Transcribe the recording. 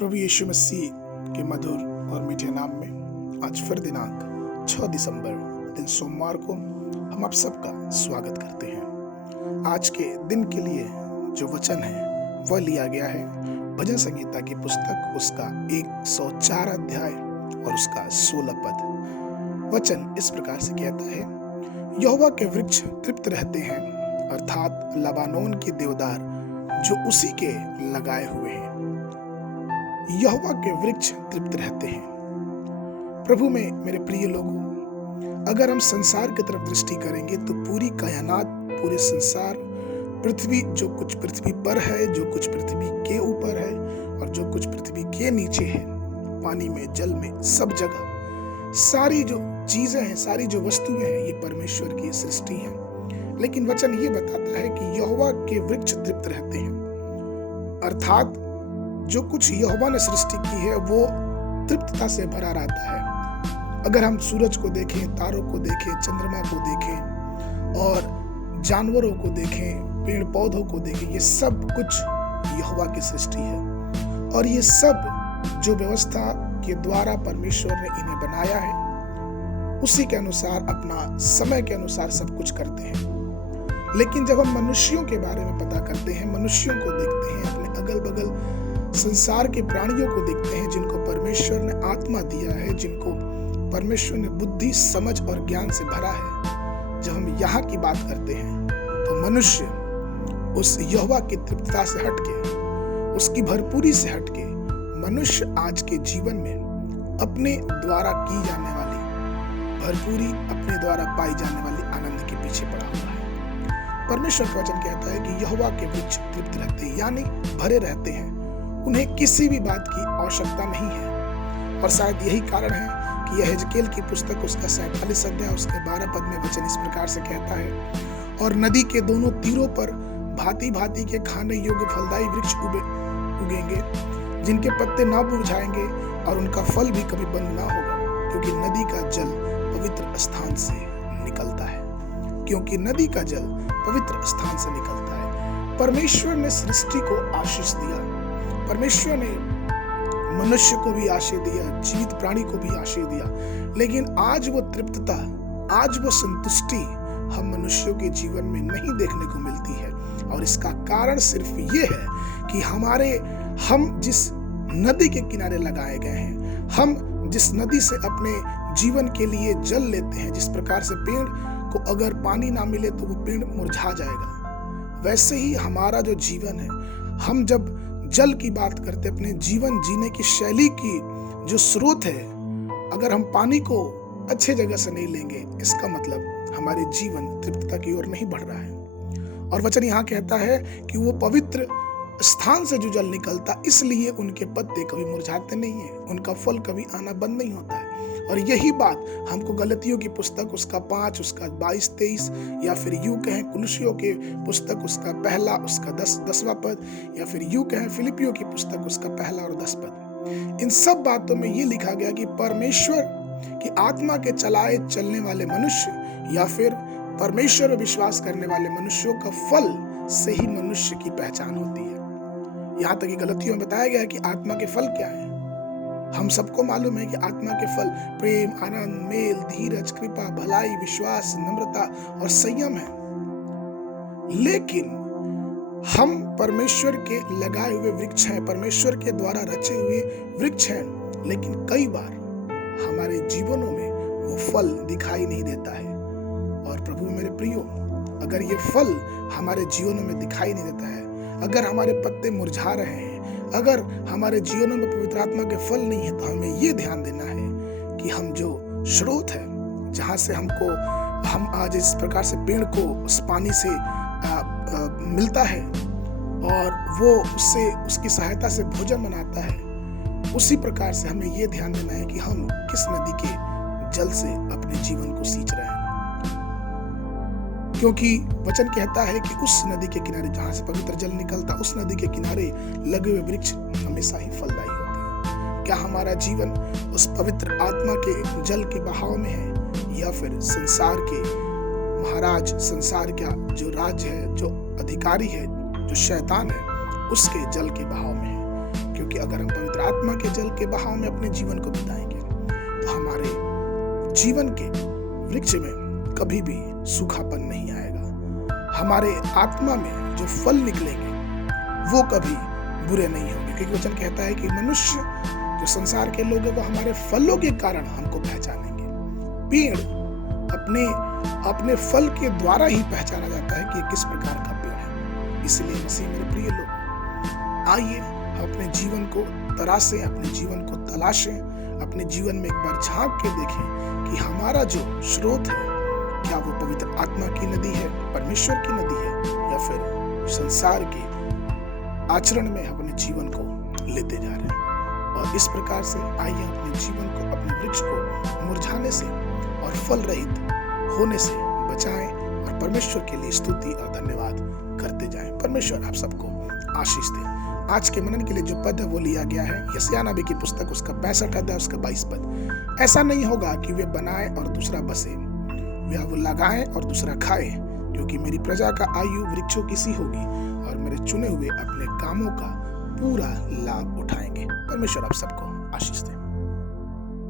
प्रभु यीशु मसीह के मधुर और मीठे नाम में आज फिर दिनांक 6 दिसंबर दिन सोमवार को हम आप सबका स्वागत करते हैं। आज के दिन के लिए जो वचन है वह लिया गया है भजन संगीता की पुस्तक उसका 104 अध्याय और उसका 16 पद। वचन इस प्रकार से कहता है, यहोवा के वृक्ष तृप्त रहते हैं, अर्थात लबानोन के देवदार जो उसी के लगाए हुए हैं। यहोवा के वृक्ष तृप्त रहते हैं। प्रभु में मेरे प्रिय लोगों, अगर हम संसार की तरफ दृष्टि करेंगे तो पूरी कायनात, पूरे संसार, पृथ्वी, जो कुछ पृथ्वी पर है, जो कुछ पृथ्वी के ऊपर है और जो कुछ पृथ्वी के नीचे है, पानी में, जल में, सब जगह सारी जो चीजें हैं, सारी जो वस्तुएं हैं, ये परमेश्वर की सृष्टि है। लेकिन वचन ये बताता है कि यहोवा के वृक्ष तृप्त रहते हैं, अर्थात जो कुछ यहोवा ने सृष्टि की है वो तृप्तता से भरा रहता है। अगर हम सूरज को देखें, तारों को देखें, चंद्रमा को देखें और जानवरों को देखें, पेड़ पौधों को देखें, ये सब कुछ यहोवा की सृष्टि है और ये सब जो व्यवस्था के द्वारा परमेश्वर ने इन्हें बनाया है उसी के अनुसार, अपना समय के अनुसार सब कुछ करते हैं। लेकिन जब हम मनुष्यों के बारे में पता करते हैं, मनुष्यों को देखते हैं, अपने अगल बगल संसार के प्राणियों को देखते हैं जिनको परमेश्वर ने आत्मा दिया है, जिनको परमेश्वर ने बुद्धि, समझ और ज्ञान से भरा है, जब हम यहाँ की बात करते हैं तो मनुष्य उस यहोवा की तृप्तता से हटके, उसकी भरपूरी से हटके, मनुष्य आज के जीवन में अपने द्वारा की जाने वाली भरपूरी, अपने द्वारा पाई जाने वाली आनंद के पीछे पड़ा हुआ है। परमेश्वर का वचन कहता है कि यहोवा के वृक्ष तृप्त रहते हैं, यानी भरे रहते हैं, उन्हें किसी भी बात की आवश्यकता नहीं है। और शायद यही कारण है कि यहेजकेल की पुस्तक उसका 47 अध्याय उसके 12 पद में वचन इस प्रकार से कहता है, और नदी के दोनों तीरों पर भांति भांति के खाने योग्य फलदायी वृक्ष उगेंगे, जिनके पत्ते ना मुरझाएंगे और उनका फल भी कभी बंद ना होगा, क्योंकि नदी का जल पवित्र स्थान से निकलता है। क्योंकि नदी का जल पवित्र स्थान से निकलता है। परमेश्वर ने सृष्टि को आशीष दिया, परमेश्वर ने मनुष्य को भी आशीष दिया, जीवित प्राणी को भी आशीष दिया, लेकिन आज वो तृप्तता, आज वो संतुष्टि हम मनुष्यों के जीवन में नहीं देखने को मिलती है। और इसका कारण सिर्फ ये है कि हम जिस नदी के किनारे लगाए गए हैं, हम जिस नदी से अपने जीवन के लिए जल लेते हैं, जिस प्रकार से पेड़ को अगर पानी ना मिले तो वो पेड़ मुरझा जाएगा, वैसे ही हमारा जो जीवन है, हम जब जल की बात करते, अपने जीवन जीने की शैली की जो स्रोत है, अगर हम पानी को अच्छे जगह से नहीं लेंगे, इसका मतलब हमारे जीवन तृप्तता की ओर नहीं बढ़ रहा है। और वचन यहाँ कहता है कि वो पवित्र स्थान से जो जल निकलता, इसलिए उनके पत्ते कभी मुरझाते नहीं है, उनका फल कभी आना बंद नहीं होता है। और यही बात हमको गलतियों की पुस्तक उसका 5 उसका 22-23 या फिर यूं कहें कुलुसियों के पुस्तक उसका 1 उसका 10वां पद, या फिर यूं कहें फिलिपियों की पुस्तक उसका 1 और 10 पद, इन सब बातों में ये लिखा गया कि परमेश्वर की आत्मा के चलाए चलने वाले मनुष्य या फिर परमेश्वर में विश्वास करने वाले मनुष्यों का फल से ही मनुष्य की पहचान होती है। यहाँ तक कि गलतियों में बताया गया है कि आत्मा के फल क्या है। हम सबको मालूम है कि आत्मा के फल प्रेम, आनंद, मेल, धीरज, कृपा, भलाई, विश्वास, नम्रता और संयम है। लेकिन हम परमेश्वर के लगाए हुए वृक्ष हैं, परमेश्वर के द्वारा रचे हुए वृक्ष हैं, लेकिन कई बार हमारे जीवनों में वो फल दिखाई नहीं देता है। और प्रभु मेरे प्रियो, अगर ये फल हमारे जीवनों में दिखाई नहीं देता है, अगर हमारे पत्ते मुरझा रहे हैं, अगर हमारे जीवनों में पवित्र आत्मा के फल नहीं है, तो हमें ये ध्यान देना है कि हम जो स्रोत है, जहाँ से हम आज इस प्रकार से पेड़ को उस पानी से मिलता है और वो उससे उसकी सहायता से भोजन बनाता है, उसी प्रकार से हमें ये ध्यान देना है कि हम किस नदी के जल से अपने जीवन को सींच रहे हैं। क्योंकि वचन कहता है कि उस नदी के किनारे जहां से पवित्र जल निकलता, उस नदी के किनारे लगे हुए वृक्ष हमेशा ही फलदायी होते हैं। क्या हमारा जीवन उस पवित्र आत्मा के जल के बहाव में है, या फिर संसार के महाराज, संसार का जो राज है, जो अधिकारी है, जो शैतान है, उसके जल के बहाव में है? क्योंकि अगर हम पवित्र आत्मा के जल के बहाव में अपने जीवन को बिताएंगे तो हमारे जीवन के वृक्ष में कभी भी सूखापन नहीं आएगा। हमारे आत्मा में जो फल निकलेंगे वो कभी बुरे नहीं होंगे, क्योंकि वचन कहता है कि मनुष्य जो संसार के लोग हैं वो हमारे फलों के कारण हमको पहचानेंगे। पेड़ अपने फल के द्वारा ही पहचाना जाता है कि ये किस प्रकार का पेड़ है। इसलिए मसीह मेरे प्रिय लोग, आइए अपने जीवन को तराशें, अपने जीवन को तलाशें, अपने जीवन में एक बार झांक के देखें कि हमारा जो स्रोत है, क्या वो पवित्र आत्मा की नदी है, परमेश्वर की नदी है, या फिर संसार के आचरण में अपने जीवन को लेते जा रहे हैं। और इस प्रकार से आइए अपने जीवन को, अपने वृक्ष को मुरझाने से और फल रहित होने से बचाएं और परमेश्वर के लिए स्तुति और धन्यवाद करते जाएं। परमेश्वर आप सबको आशीष दे। आज के मनन के लिए जो पद है वो लिया गया है यशायाह नबी की पुस्तक, उसका 65 अध्याय, उसका 22 पद। ऐसा नहीं होगा कि वे बनाए और दूसरा बसे, वे वो लगाएं और दूसरा खाए, क्योंकि मेरी प्रजा का आयु वृक्षों की सी होगी और मेरे चुने हुए अपने कामों का पूरा लाभ उठाएंगे। परमेश्वर आप सबको आशीष दे।